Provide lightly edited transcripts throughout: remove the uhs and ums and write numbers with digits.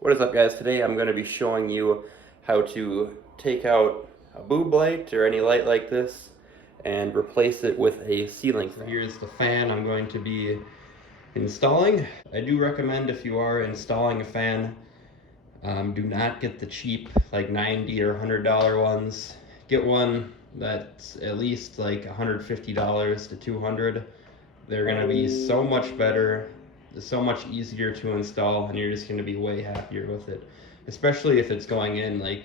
What is up, guys? Today I'm going to be showing you how to take out a boob light or any light like this and replace it with a ceiling fan. Here's the fan I'm going to be installing. I do recommend, if you are installing a fan, do not get the cheap like $90 or $100 ones. Get one that's at least like $150 to $200. They're going to be so much better, so much easier to install, and you're just going to be way happier with it. Especially if it's going in like,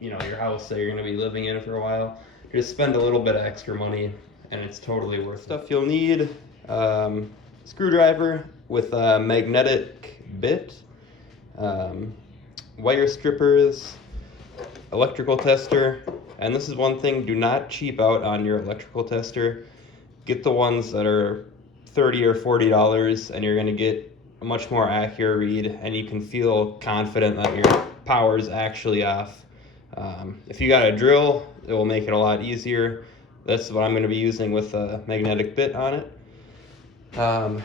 your house that you're going to be living in for a while. Just spend a little bit of extra money and it's totally worth it. Stuff you'll need, screwdriver with a magnetic bit, wire strippers, electrical tester, and this is one thing, do not cheap out on your electrical tester. Get the ones that are $30 or $40 and you're going to get a much more accurate read, and you can feel confident that your power is actually off. If you got a drill, it will make it a lot easier. That's what I'm going to be using with a magnetic bit on it. And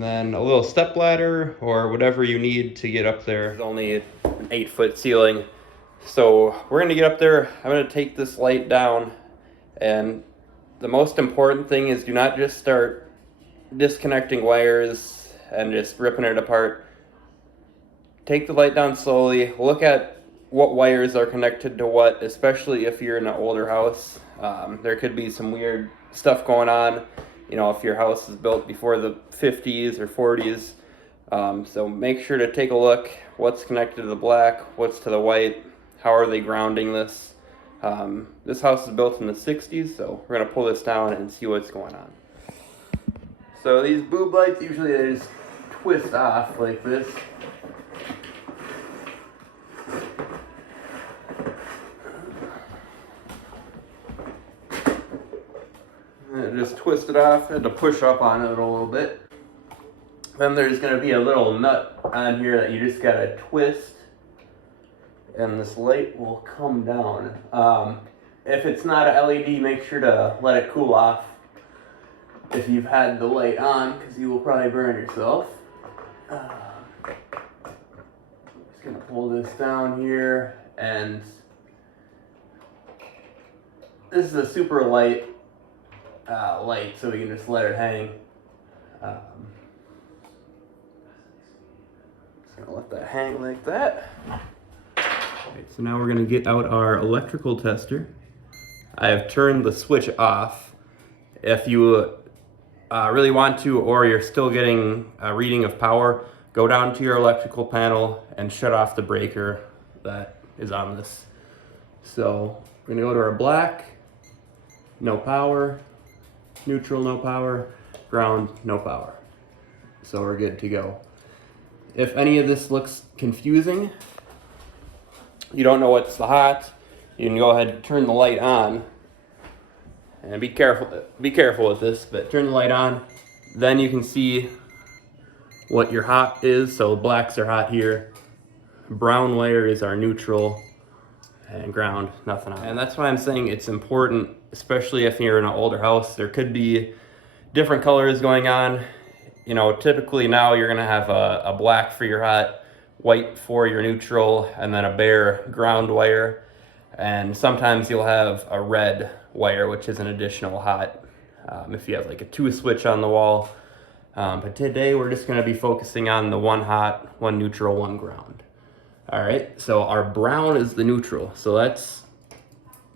then a little step ladder or whatever you need to get up there. There's only an 8-foot ceiling. So we're going to get up there. I'm going to take this light down, and the most important thing is do not just start disconnecting wires and just ripping it apart. Take the light down slowly. Look at what wires are connected to what, especially if you're in an older house. There could be some weird stuff going on, if your house is built before the 50s or 40s. So make sure to take a look. What's connected to the black? What's to the white? How are they grounding this? This house is built in the 60s, so we're going to pull this down and see what's going on. So these boob lights, usually they just twist off like this. And it just twisted off. I had to push up on it a little bit. Then there's going to be a little nut on here that you just got to twist, and this light will come down. If it's not a LED, make sure to let it cool off if you've had the light on, because you will probably burn yourself. Just going to pull this down here, and this is a super light light, so we can just let it hang. Just gonna let that hang like that. Alright, so now we're gonna get out our electrical tester. I have turned the switch off. If you really want to, or you're still getting a reading of power, go down to your electrical panel and shut off the breaker that is on this. So we're gonna go to our black, no power, neutral, no power, ground, no power. So we're good to go. If any of this looks confusing, you don't know what's the hot, you can go ahead and turn the light on. And be careful with this, but turn the light on. Then you can see what your hot is. So blacks are hot here. Brown wire is our neutral, and ground, nothing on. And that's why I'm saying it's important, especially if you're in an older house. There could be different colors going on. Typically now you're gonna have a black for your hot, white for your neutral, and then a bare ground wire. And sometimes you'll have a red wire, which is an additional hot, if you have like a 2 switch on the wall. But today we're just gonna be focusing on the 1 hot, 1 neutral, 1 ground. All right, so our brown is the neutral. So that's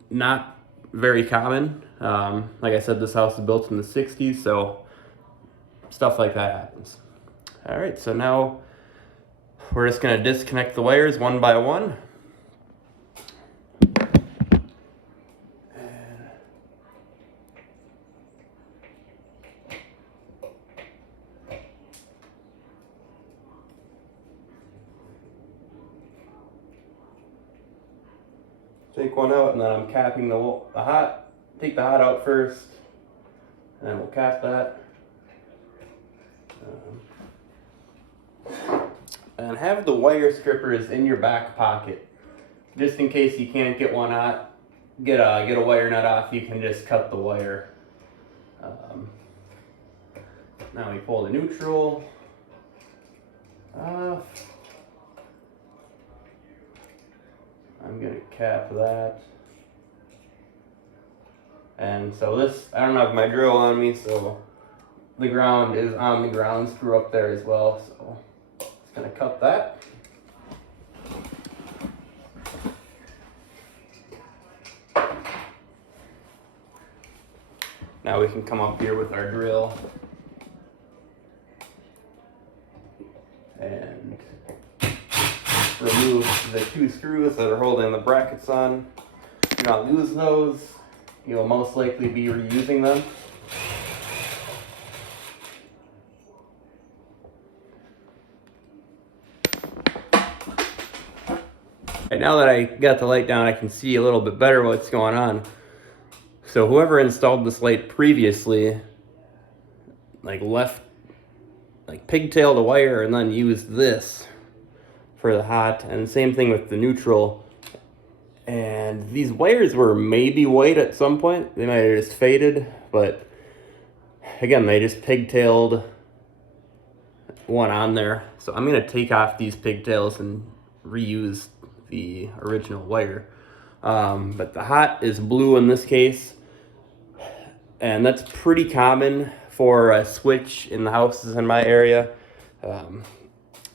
not very common. Like I said, this house is built in the 60s, so stuff like that happens. All right, so now we're just gonna disconnect the wires one by one. Take one out, and then I'm capping the hot. Take the hot out first, and we'll cap that. And have the wire strippers in your back pocket, just in case you can't get one out. Get a wire nut off. You can just cut the wire. Now we pull the neutral off. I'm gonna cap that. And so this, I don't have my drill on me, so the ground is on the ground screw up there as well. So just gonna cut that. Now we can come up here with our drill and remove the 2 screws that are holding the brackets on. Do not lose those. You'll most likely be reusing them. Right, now that I got the light down, I can see a little bit better what's going on. So whoever installed this light previously, left pigtailed a wire and then used this for the hot, and same thing with the neutral. And these wires were maybe white at some point. They might have just faded, but again, they just pigtailed one on there. So I'm gonna take off these pigtails and reuse the original wire. But the hot is blue in this case, and that's pretty common for a switch in the houses in my area.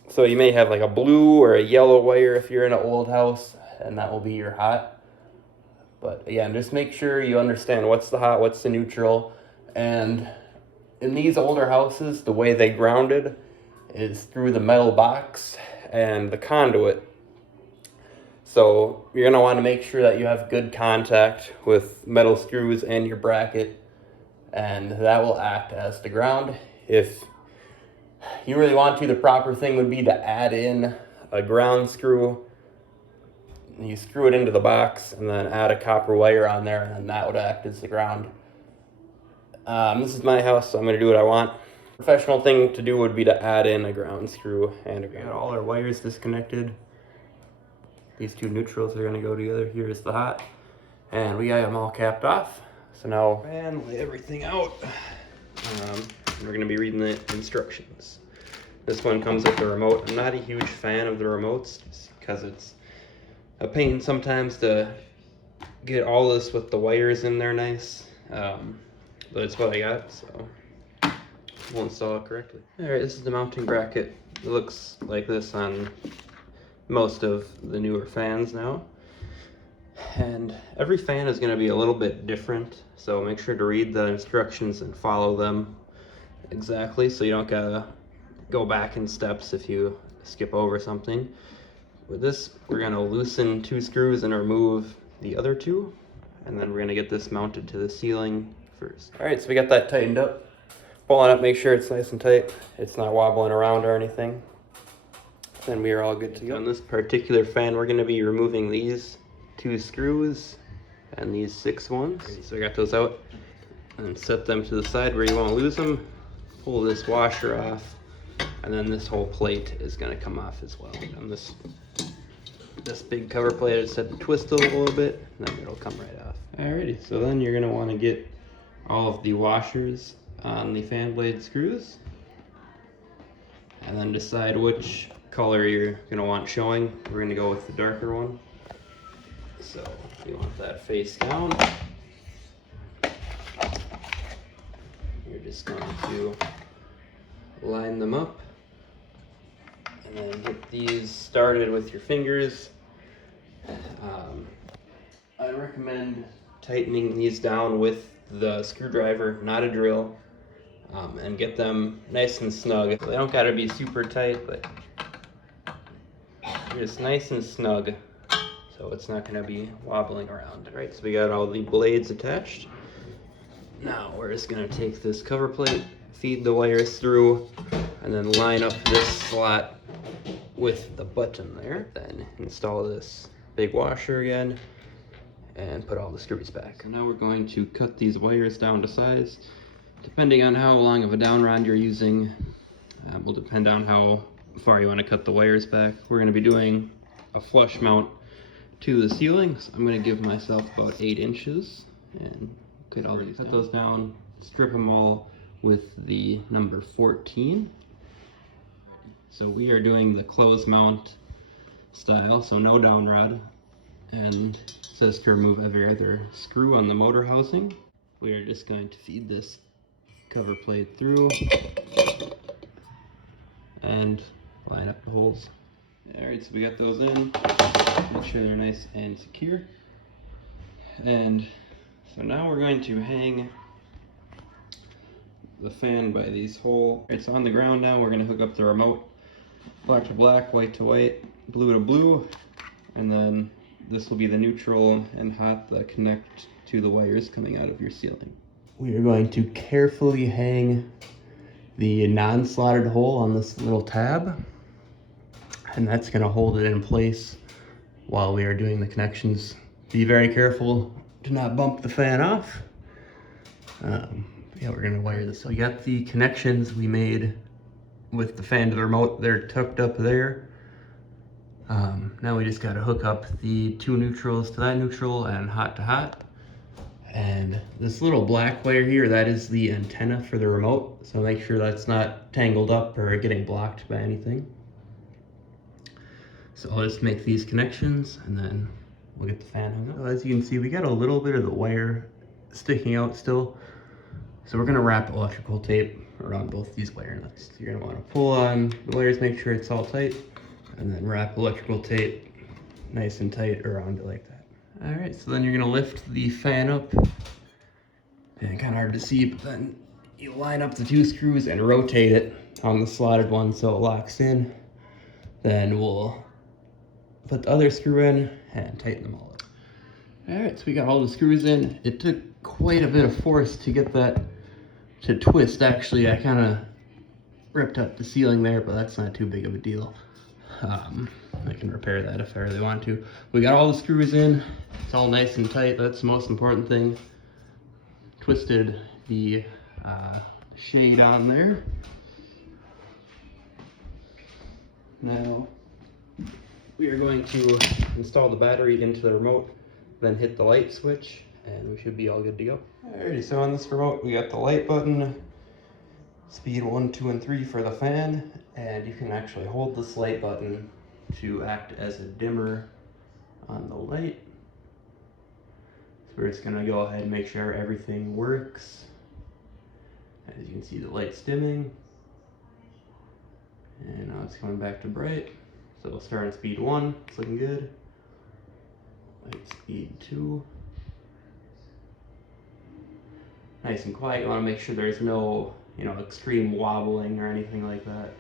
So you may have like a blue or a yellow wire if you're in an old house, and that will be your hot. But again, just make sure you understand what's the hot, what's the neutral. And in these older houses, the way they grounded is through the metal box and the conduit. So you're gonna wanna make sure that you have good contact with metal screws and your bracket, and that will act as the ground. If you really want to, the proper thing would be to add in a ground screw. You screw it into the box and then add a copper wire on there, and that would act as the ground. This is my house, so I'm gonna do what I want. Professional thing to do would be to add in a ground screw and a ground. Got all our wires disconnected. These 2 neutrals are gonna go together. Here's the hot, and we got them all capped off. So now, lay everything out. We're gonna be reading the instructions. This one comes with the remote. I'm not a huge fan of the remotes because it's a pain sometimes to get all this with the wires in there nice. But it's what I got, so we'll install it correctly. All right, this is the mounting bracket. It looks like this on most of the newer fans now. And every fan is gonna be a little bit different, so make sure to read the instructions and follow them exactly so you don't gotta go back in steps if you skip over something. With this, we're gonna loosen 2 screws and remove the other 2, and then we're gonna get this mounted to the ceiling first. All right, so we got that tightened up. Pull it up, make sure it's nice and tight. It's not wobbling around or anything. Then we are all good to go. On this particular fan, we're gonna be removing these 2 screws and these 6 ones. So I got those out and set them to the side where you won't lose them. Pull this washer off, and then this whole plate is gonna come off as well. And this big cover plate, I just had to twist it a little bit, and then it'll come right off. Alrighty, so then you're gonna wanna get all of the washers on the fan blade screws, and then decide which color you're gonna want showing. We're gonna go with the darker one. So you want that face down. You're just going to line them up and then get these started with your fingers. I recommend tightening these down with the screwdriver, not a drill, and get them nice and snug. They don't gotta be super tight, but just nice and snug, so it's not gonna be wobbling around. All right, so we got all the blades attached. Now we're just gonna take this cover plate, feed the wires through, and then line up this slot with the button there. Then install this big washer again and put all the screws back. So now we're going to cut these wires down to size. Depending on how long of a down rod you're using, will depend on how far you want to cut the wires back. We're going to be doing a flush mount to the ceiling, so I'm going to give myself about 8 inches and cut all these. Cut those down, strip them all with the number 14. So we are doing the close mount style, so no down rod, and it says to remove every other screw on the motor housing. We are just going to feed this cover plate through and line up the holes. Alright, so we got those in. Make sure they're nice and secure. And so now we're going to hang the fan by these holes. It's on the ground now. We're going to hook up the remote. Black to black, white to white, blue to blue. And then this will be the neutral and hot that connect to the wires coming out of your ceiling. We are going to carefully hang the non-slotted hole on this little tab. And that's going to hold it in place while we are doing the connections. Be very careful to not bump the fan off. Yeah, we're going to wire this. So we got the connections we made with the fan to the remote. They're tucked up there. Now we just got to hook up the two neutrals to that neutral and hot to hot. And this little black wire here, that is the antenna for the remote. So make sure that's not tangled up or getting blocked by anything. So I'll just make these connections and then we'll get the fan hung up. So as you can see, we got a little bit of the wire sticking out still. So we're gonna wrap electrical tape around both these wire nuts. So you're gonna wanna pull on the wires, make sure it's all tight, and then wrap electrical tape nice and tight around it like that. All right, so then you're gonna lift the fan up. And kind of hard to see, but then you line up the two screws and rotate it on the slotted one so it locks in. Then we'll put the other screw in and tighten them all up. All right, so we got all the screws in. It took quite a bit of force to get that to twist. Actually, I kind of ripped up the ceiling there, but that's not too big of a deal. I can repair that if I really want to. We got all the screws in. It's all nice and tight. That's the most important thing. Twisted the shade on there. Now we are going to install the battery into the remote, then hit the light switch, and we should be all good to go. Alrighty, so on this remote, we got the light button, speed 1, 2, and 3 for the fan, and you can actually hold this light button to act as a dimmer on the light. So we're just gonna go ahead and make sure everything works. As you can see, the light's dimming, and now it's coming back to bright. So we'll start on speed 1, it's looking good. Light speed 2. Nice and quiet. You want to make sure there's no, extreme wobbling or anything like that.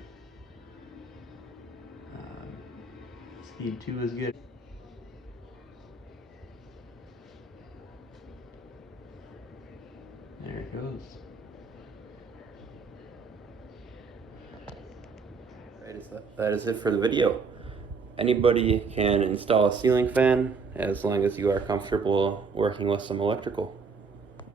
Speed 2 is good. There it goes. That is it for the video. Anybody can install a ceiling fan as long as you are comfortable working with some electrical.